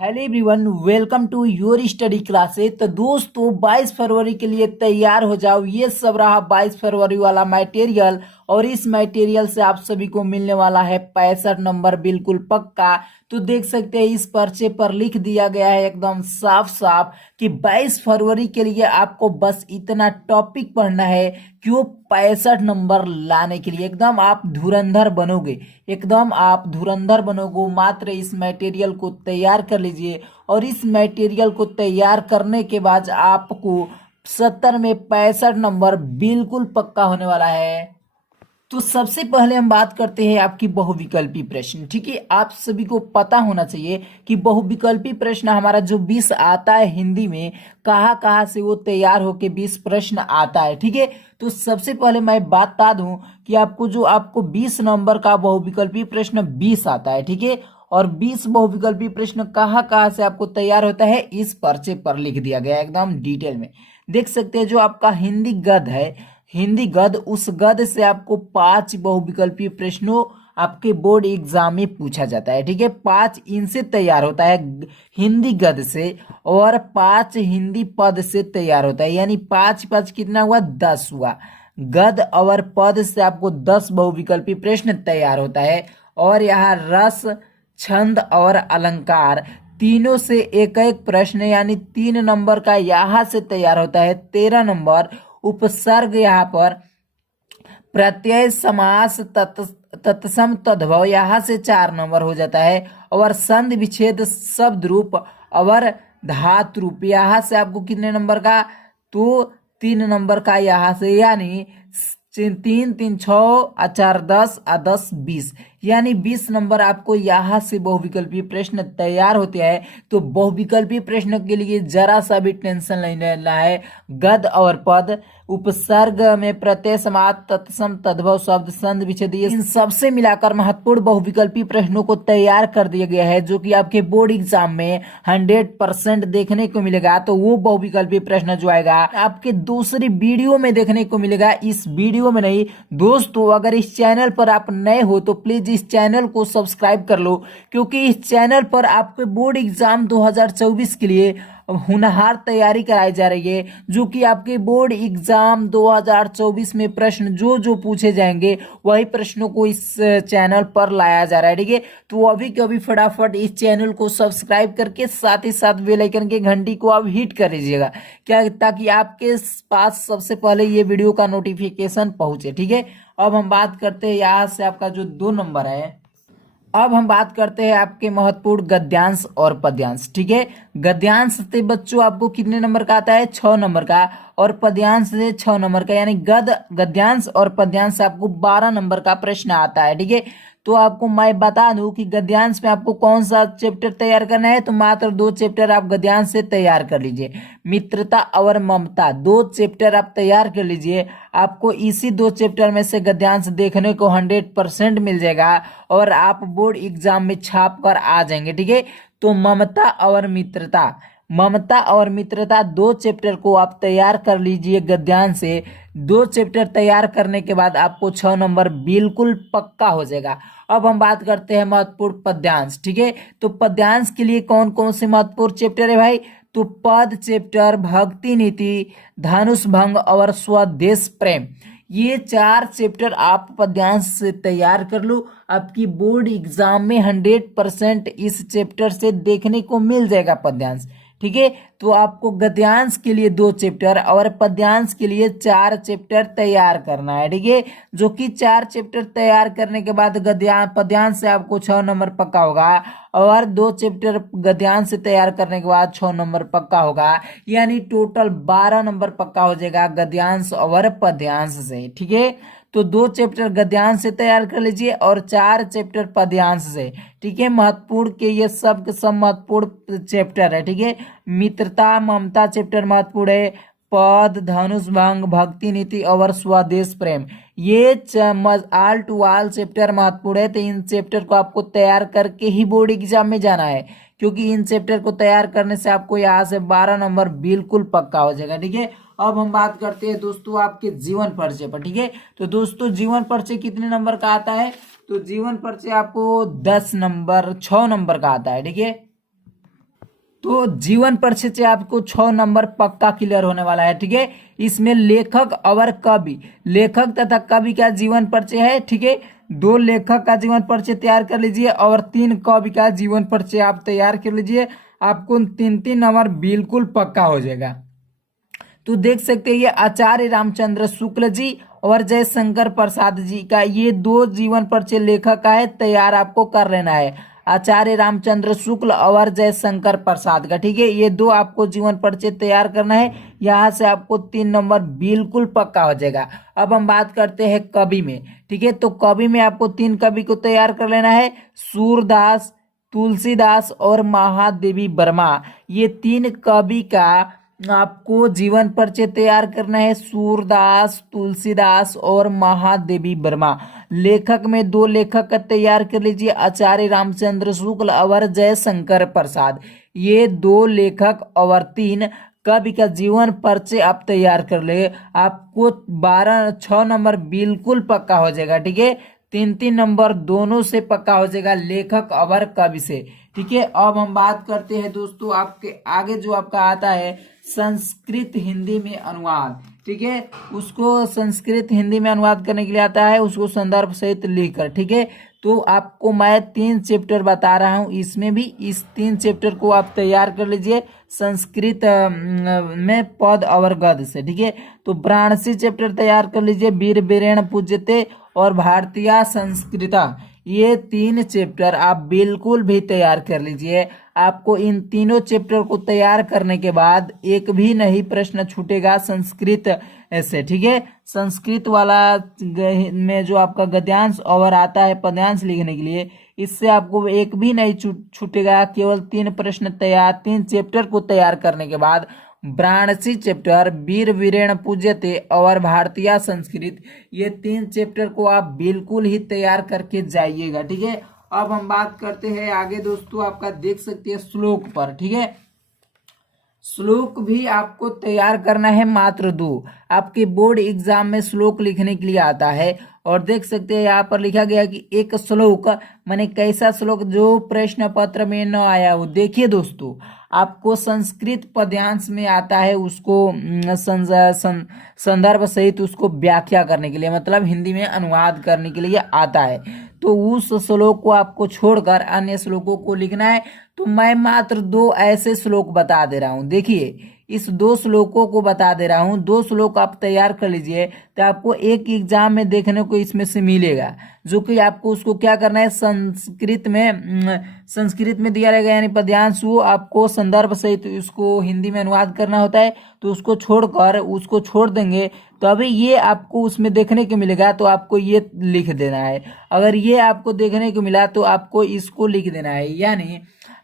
Hello everyone, welcome to your study classes. तो दोस्तों 22 फरवरी के लिए तैयार हो जाओ। ये सब रहा 22 फरवरी वाला मटेरियल और इस मटेरियल से आप सभी को मिलने वाला है 65 नंबर बिल्कुल पक्का। तो देख सकते हैं इस पर्चे पर लिख दिया गया है एकदम साफ साफ कि 22 फरवरी के लिए आपको बस इतना टॉपिक पढ़ना है कि वो 65 नंबर लाने के लिए एकदम आप धुरंधर बनोगे। एकदम आप धुरंधर बनोगे। मात्र इस मटेरियल को तैयार कर लीजिए और इस मटेरियल को तैयार करने के बाद आपको 70 में 65 नंबर बिल्कुल पक्का होने वाला है। तो सबसे पहले हम बात करते हैं आपकी बहुविकल्पी प्रश्न। ठीक है, आप सभी को पता होना चाहिए कि बहुविकल्पी प्रश्न हमारा जो 20 आता है हिंदी में, कहाँ कहाँ से वो तैयार होके 20 प्रश्न आता है। ठीक है, तो सबसे पहले मैं बता दूं कि आपको 20 नंबर का बहुविकल्पी प्रश्न 20 आता है। ठीक है, और 20 बहुविकल्पी प्रश्न कहाँ कहाँ से आपको तैयार होता है इस पर्चे पर लिख दिया गया एकदम डिटेल में। देख सकते हैं जो आपका हिंदी गद्य है, हिंदी गद्य, उस गद्य से आपको 5 बहुविकल्पी प्रश्नों आपके बोर्ड एग्जाम में पूछा जाता है। ठीक है, 5 इनसे तैयार होता है हिंदी गद्य से और 5 हिंदी पद से तैयार होता है। यानी 5 5 कितना हुआ, 10 हुआ। गद्य और पद से आपको 10 बहुविकल्पी प्रश्न तैयार होता है। और यहाँ रस, छंद और अलंकार तीनों से एक एक प्रश्न यानी 3 नंबर का यहाँ से तैयार होता है। 13 नंबर उपसर्ग, यहाँ पर प्रत्यय, समास, तत्सम, तद्भव, यहाँ से 4 नंबर हो जाता है। और संधि, विच्छेद, शब्द रूप और धातु रूप यहाँ से आपको कितने नंबर का, तो 3 नंबर का यहाँ से। यानी 3 3 6 4 10 10 20 यानी 20 नंबर आपको यहाँ से बहुविकल्पी प्रश्न तैयार होते हैं। तो बहुविकल्पी प्रश्न के लिए जरा सा भी टेंशन नहीं लेना है। गद्य और पद, उपसर्ग में प्रत्यय, समास, तत्सम, तद्भव, शब्द, संधि, विच्छेद, इन सबसे मिलाकर महत्वपूर्ण बहुविकल्पी प्रश्नों को तैयार कर दिया गया है जो कि आपके बोर्ड एग्जाम में 100% देखने को मिलेगा। तो वो बहुविकल्पी प्रश्न जो आएगा आपके दूसरी वीडियो में देखने को मिलेगा, इस वीडियो में नहीं। दोस्तों अगर इस चैनल पर आप नए हो तो प्लीज इस चैनल को सब्सक्राइब कर लो, क्योंकि इस चैनल पर आपके बोर्ड एग्जाम 2024 के लिए होनहार तैयारी कराई जा रही है, जो कि आपके बोर्ड एग्जाम 2024 में प्रश्न जो जो पूछे जाएंगे वही प्रश्नों को इस चैनल पर लाया जा रहा है। ठीक है, तो अभी के अभी फटाफट इस चैनल को सब्सक्राइब करके साथ ही साथ बेल आइकन के घंटी को आप हिट कर लीजिएगा, क्या, ताकि आपके पास सबसे पहले ये वीडियो का नोटिफिकेशन पहुंचे। ठीक है, अब हम बात करते हैं यहाँ से आपका जो 2 नंबर है। अब हम बात करते हैं आपके महत्वपूर्ण गद्यांश और पद्यांश। ठीक है, गद्यांश से बच्चों आपको कितने नंबर का आता है, 6 नंबर का, और पद्यांश से 6 नंबर का, यानी गद्यांश और पद्यांश से आपको 12 नंबर का प्रश्न आता है। ठीक है, तो आपको मैं बता दूं कि गद्यांश में आपको कौन सा चैप्टर तैयार करना है, तो मात्र 2 चैप्टर आप गद्यांश से तैयार कर लीजिए। मित्रता और ममता 2 चैप्टर आप तैयार कर लीजिए। आपको इसी 2 चैप्टर में से गद्यांश देखने को 100% मिल जाएगा और आप बोर्ड एग्जाम में छाप कर आ जाएंगे। ठीक है, तो ममता और मित्रता 2 चैप्टर को आप तैयार कर लीजिए गद्यांश से। 2 चैप्टर तैयार करने के बाद आपको 6 नंबर बिल्कुल पक्का हो जाएगा। अब हम बात करते हैं महत्वपूर्ण पद्यांश। ठीक है, तो पद्यांश के लिए कौन कौन से महत्वपूर्ण चैप्टर है भाई, तो पद चैप्टर, भक्ति नीति, धनुष भंग और स्वदेश प्रेम, ये 4 चैप्टर आप पद्यांश से तैयार कर लो। आपकी बोर्ड एग्जाम में 100% इस चैप्टर से देखने को मिल जाएगा पद्यांश। ठीक है, तो आपको गद्यांश के लिए 2 चैप्टर और पद्यांश के लिए 4 चैप्टर तैयार करना है। ठीक है, जो कि 4 चैप्टर तैयार करने के बाद पद्यांश से आपको 6 नंबर पक्का होगा और 2 चैप्टर गद्यांश से तैयार करने के बाद 6 नंबर पक्का होगा। यानी टोटल 12 नंबर पक्का हो जाएगा गद्यांश और पद्यांश से। ठीक है, तो 2 चैप्टर गद्यांश से तैयार कर लीजिए और 4 चैप्टर पद्यांश से। ठीक है, महत्वपूर्ण के ये सब के सब महत्वपूर्ण चैप्टर है। ठीक है, मित्रता ममता चैप्टर महत्वपूर्ण है, पद, धनुष भंग, भक्ति नीति और स्वदेश प्रेम, ये ऑल टू ऑल चैप्टर महत्वपूर्ण है। तो इन चैप्टर को आपको तैयार करके ही बोर्ड एग्जाम में जाना है, क्योंकि इन चैप्टर को तैयार करने से आपको यहाँ से 12 नंबर बिल्कुल पक्का हो जाएगा। ठीक है, अब हम बात करते हैं दोस्तों आपके जीवन परिचय पर। ठीक है, तो दोस्तों जीवन परिचय कितने नंबर का आता है, तो जीवन परिचय आपको 10 नंबर 6 नंबर का आता है। ठीक है, तो जीवन परिचय से आपको 6 नंबर पक्का क्लियर होने वाला है। ठीक है, इसमें लेखक और कवि, लेखक तथा कवि का जीवन परिचय है। ठीक है, 2 लेखक का जीवन परिचय तैयार कर लीजिए और 3 कवि का जीवन परिचय आप तैयार कर लीजिए, आपको 3-3 नंबर बिल्कुल पक्का हो जाएगा। तो देख सकते हैं ये आचार्य रामचंद्र शुक्ल जी और जयशंकर प्रसाद जी का ये 2 जीवन परिचय लेखक का है, तैयार आपको कर लेना है, आचार्य रामचंद्र शुक्ल और जयशंकर प्रसाद का। ठीक है, ये 2 आपको जीवन परिचय तैयार करना है, यहाँ से आपको 3 नंबर बिल्कुल पक्का हो जाएगा। अब हम बात करते हैं कवि में। ठीक है, तो कवि में आपको 3 कवि को तैयार कर लेना है, सूरदास, तुलसीदास और महादेवी वर्मा। ये 3 कवि का आपको जीवन परिचय तैयार करना है, सूरदास, तुलसीदास और महादेवी वर्मा। लेखक में 2 लेखक का तैयार कर लीजिए, आचार्य रामचंद्र शुक्ल और जयशंकर प्रसाद। ये 2 लेखक और 3 कवि का जीवन परिचय आप तैयार कर ले, आपको 6 नंबर बिल्कुल पक्का हो जाएगा। ठीक है, 3-3 नंबर दोनों से पक्का हो जाएगा, लेखक और कवि से। ठीक है, अब हम बात करते हैं दोस्तों आपके आगे जो आपका आता है संस्कृत हिंदी में अनुवाद। ठीक है, उसको संस्कृत हिंदी में अनुवाद करने के लिए आता है, उसको संदर्भ सहित लिखकर। ठीक है, तो आपको मैं 3 चैप्टर बता रहा हूँ, इसमें भी इस 3 चैप्टर को आप तैयार कर लीजिए संस्कृत में पद और गद्य से। ठीक है, तो वाराणसी चैप्टर तैयार कर लीजिए, वीर वीरेण पूज्यते और भारतीय संस्कृता। ये 3 चैप्टर आप बिल्कुल भी तैयार कर लीजिए। आपको इन तीनों चैप्टर को तैयार करने के बाद एक भी नहीं प्रश्न छूटेगा संस्कृत से। ठीक है, संस्कृत वाला में जो आपका गद्यांश और आता है पद्यांश लिखने के लिए, इससे आपको एक भी नहीं छूटेगा। केवल 3 प्रश्न तैयार, 3 चैप्टर को तैयार करने के बाद वाराणसी चैप्टर, वीर वीरेण पूज्यते और भारतीय संस्कृत, ये 3 चैप्टर को आप बिल्कुल ही तैयार करके जाइएगा। ठीक है, अब हम बात करते हैं आगे दोस्तों, आपका देख सकते हैं श्लोक पर। ठीक है, श्लोक भी आपको तैयार करना है, मात्र 2 आपके बोर्ड एग्जाम में श्लोक लिखने के लिए आता है। और देख सकते हैं यहाँ पर लिखा गया कि एक श्लोक माने कैसा श्लोक जो प्रश्न पत्र में न आया हो। देखिए दोस्तों, आपको संस्कृत पद्यांश में आता है, उसको संदर्भ सहित उसको व्याख्या करने के लिए, मतलब हिंदी में अनुवाद करने के लिए आता है। तो उस श्लोक को आपको छोड़कर अन्य श्लोकों को लिखना है। तो मैं मात्र 2 ऐसे श्लोक बता दे रहा हूँ। देखिए, इस 2 श्लोकों को बता दे रहा हूँ, 2 श्लोक आप तैयार कर लीजिए, तो आपको एक एग्जाम में देखने को इसमें से मिलेगा, जो कि आपको उसको क्या करना है, संस्कृत में दिया रहेगा, यानी पद्यांश, वो आपको संदर्भ सहित उसको हिंदी में अनुवाद करना होता है। तो उसको छोड़कर उसको छोड़ देंगे तो अभी ये आपको उसमें देखने को मिलेगा, तो आपको ये लिख देना है। अगर ये आपको देखने को मिला तो आपको इसको लिख देना है, यानी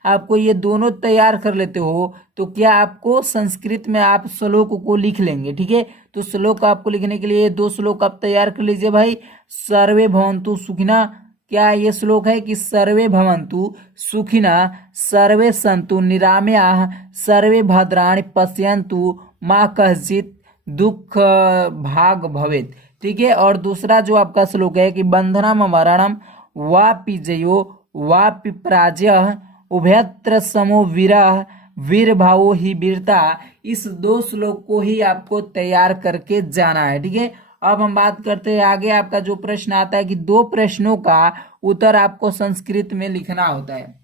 आपको ये दोनों तैयार कर लेते हो तो क्या आपको संस्कृत में आप श्लोक को लिख लेंगे। ठीक है, तो श्लोक आपको लिखने के लिए 2 श्लोक आप तैयार कर लीजिए भाई। सर्वे भवन्तु सुखिना, क्या ये श्लोक है कि सर्वे भवन्तु सुखिना, सर्वे सन्तु निरामयाः, सर्वे भद्राणि पश्यन्तु, मा कश्चित् दुख भाग भवेत्। ठीक है, और दूसरा जो आपका श्लोक है कि बंधनम मरणम वापि जयो वापि पराजयः, उभयत्र समो वीरः, वीर भावो ही वीरता। इस 2 श्लोक को ही आपको तैयार करके जाना है। ठीक है, अब हम बात करते हैं आगे, आपका जो प्रश्न आता है कि 2 प्रश्नों का उत्तर आपको संस्कृत में लिखना होता है।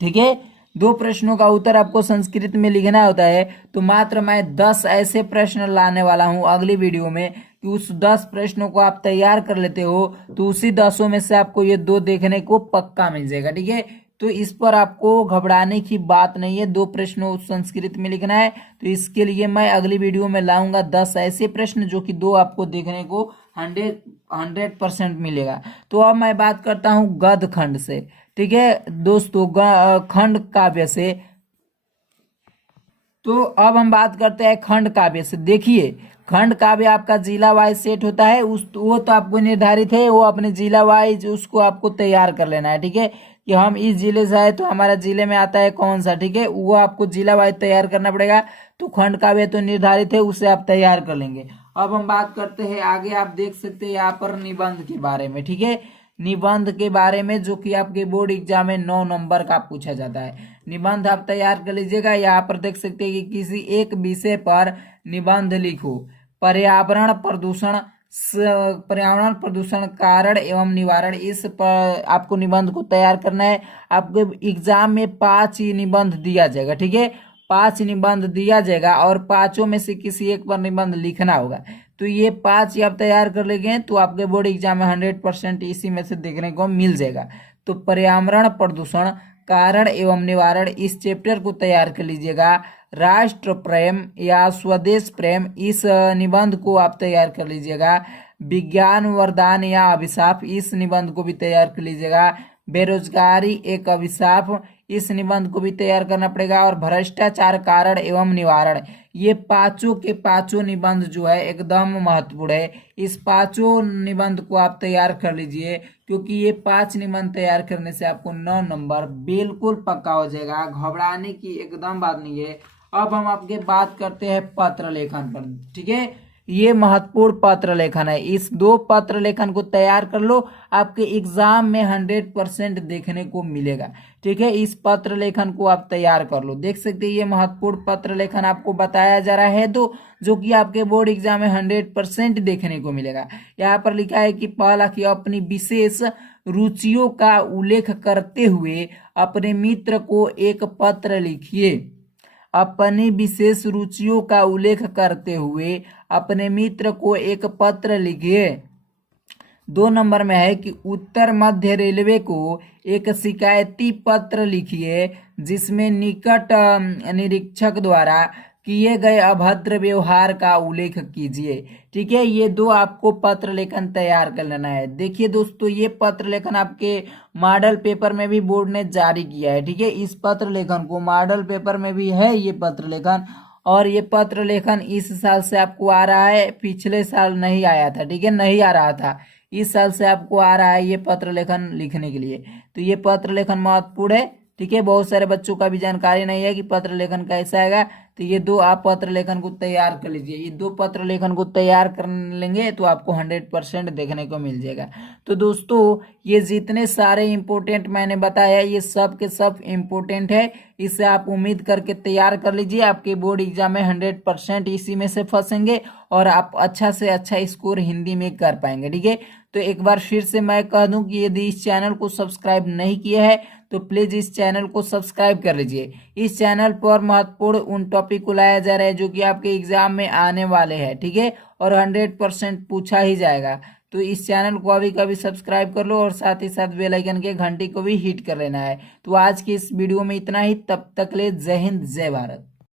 ठीक है, 2 प्रश्नों का उत्तर आपको संस्कृत में लिखना होता है। तो मात्र मैं 10 ऐसे प्रश्न लाने वाला हूं अगली वीडियो में कि उस 10 प्रश्नों को आप तैयार कर लेते हो, तो उसी 10 में से आपको ये 2 देखने को पक्का मिल जाएगा। ठीक है, तो इस पर आपको घबराने की बात नहीं है, 2 प्रश्नों संस्कृत में लिखना है। तो इसके लिए मैं अगली वीडियो में लाऊंगा 10 ऐसे प्रश्न जो कि 2 आपको देखने को 100% मिलेगा। तो अब मैं बात करता हूं गद्य खंड से। ठीक है दोस्तों, खंड काव्य से। तो अब हम बात करते हैं खंड काव्य से। देखिए, खंड काव्य आपका जिला वाइज सेट होता है, वो तो आपको निर्धारित है, वो अपने जिला वाइज उसको आपको तैयार कर लेना है। ठीक है, कि हम इस जिले से आए तो हमारा जिले में आता है कौन सा। ठीक है, वो आपको जिला वाइज तैयार करना पड़ेगा। तो खंड काव्य तो निर्धारित है, उसे आप तैयार कर लेंगे। अब हम बात करते हैं आगे, आप देख सकते हैं यहाँ पर निबंध के बारे में। ठीक है, निबंध के बारे में, जो कि आपके बोर्ड एग्जाम में 9 नंबर का पूछा जाता है। निबंध आप तैयार कर लीजिएगा। यहाँ पर देख सकते हैं कि किसी एक विषय पर निबंध लिखो। पर्यावरण प्रदूषण कारण एवं निवारण, इस पर आपको निबंध को तैयार करना है। आपको एग्जाम में 5 ही निबंध दिया जाएगा, ठीक है, 5 निबंध दिया जाएगा और 5 में से किसी एक पर निबंध लिखना होगा। तो ये 5 ही आप तैयार कर लेंगे तो आपके बोर्ड एग्जाम में 100% इसी में से देखने को मिल जाएगा। तो पर्यावरण प्रदूषण कारण एवं निवारण, इस चैप्टर को तैयार कर लीजिएगा। राष्ट्र प्रेम या स्वदेश प्रेम, इस निबंध को आप तैयार कर लीजिएगा। विज्ञान वरदान या अभिशाप, इस निबंध को भी तैयार कर लीजिएगा। बेरोजगारी एक अभिशाप, इस निबंध को भी तैयार करना पड़ेगा। और भ्रष्टाचार कारण एवं निवारण, ये 5 के 5 निबंध जो है एकदम महत्वपूर्ण है। इस 5 निबंध को आप तैयार कर लीजिए, क्योंकि ये 5 निबंध तैयार करने से आपको 9 नंबर बिल्कुल पक्का हो जाएगा। घबराने की एकदम बात नहीं है। अब हम आपके बात करते हैं पत्र लेखन पर, ठीक है। ये महत्वपूर्ण पत्र लेखन है। इस 2 पत्र लेखन को तैयार कर लो, आपके एग्जाम में 100% देखने को मिलेगा, ठीक है। इस पत्र लेखन को आप तैयार कर लो। देख सकते हैं ये महत्वपूर्ण पत्र लेखन आपको बताया जा रहा है, जो कि आपके बोर्ड एग्जाम में 100% देखने को मिलेगा। यहाँ पर लिखा है कि पहला कि अपनी विशेष रुचियों का उल्लेख करते हुए अपने मित्र को एक पत्र लिखिए। अपनी विशेष रुचियों का उल्लेख करते हुए अपने मित्र को एक पत्र लिखिए। 2 नंबर में है कि उत्तर मध्य रेलवे को एक शिकायती पत्र लिखिए जिसमें निकट निरीक्षक द्वारा किए गए अभद्र व्यवहार का उल्लेख कीजिए, ठीक है। ये 2 आपको पत्र लेखन तैयार कर लेना है। देखिए दोस्तों, ये पत्र लेखन आपके मॉडल पेपर में भी बोर्ड ने जारी किया है, ठीक है। इस पत्र लेखन को मॉडल पेपर में भी है ये पत्र लेखन, और ये पत्र लेखन इस साल से आपको आ रहा है, पिछले साल नहीं आया था, ठीक है, नहीं आ रहा था। इस साल से आपको आ रहा है ये पत्र लेखन लिखने के लिए। तो ये पत्र लेखन महत्वपूर्ण है, ठीक है। बहुत सारे बच्चों का भी जानकारी नहीं है कि पत्र लेखन कैसा आएगा, तो ये 2 आप पत्र लेखन को तैयार कर लीजिए। ये 2 पत्र लेखन को तैयार कर लेंगे तो आपको 100% देखने को मिल जाएगा। तो दोस्तों, ये जितने सारे इम्पोर्टेंट मैंने बताया, ये सब के सब इम्पोर्टेंट है। इसे आप उम्मीद करके तैयार कर लीजिए। आपके बोर्ड एग्जाम में 100% इसी में से फंसेंगे और आप अच्छा से अच्छा स्कोर हिंदी में कर पाएंगे, ठीक है। तो एक बार फिर से मैं कह दूं कि यदि इस चैनल को सब्सक्राइब नहीं किया है तो प्लीज इस चैनल को सब्सक्राइब कर लीजिए। इस चैनल पर महत्वपूर्ण उन टॉपिक को लाया जा रहा है जो कि आपके एग्जाम में आने वाले हैं, ठीक है, और 100% पूछा ही जाएगा। तो इस चैनल को अभी कभी सब्सक्राइब कर लो और साथ ही साथ बेल आइकन के घंटी को भी हिट कर लेना है। तो आज की इस वीडियो में इतना ही। तब तक ले जय हिंद, जय भारत।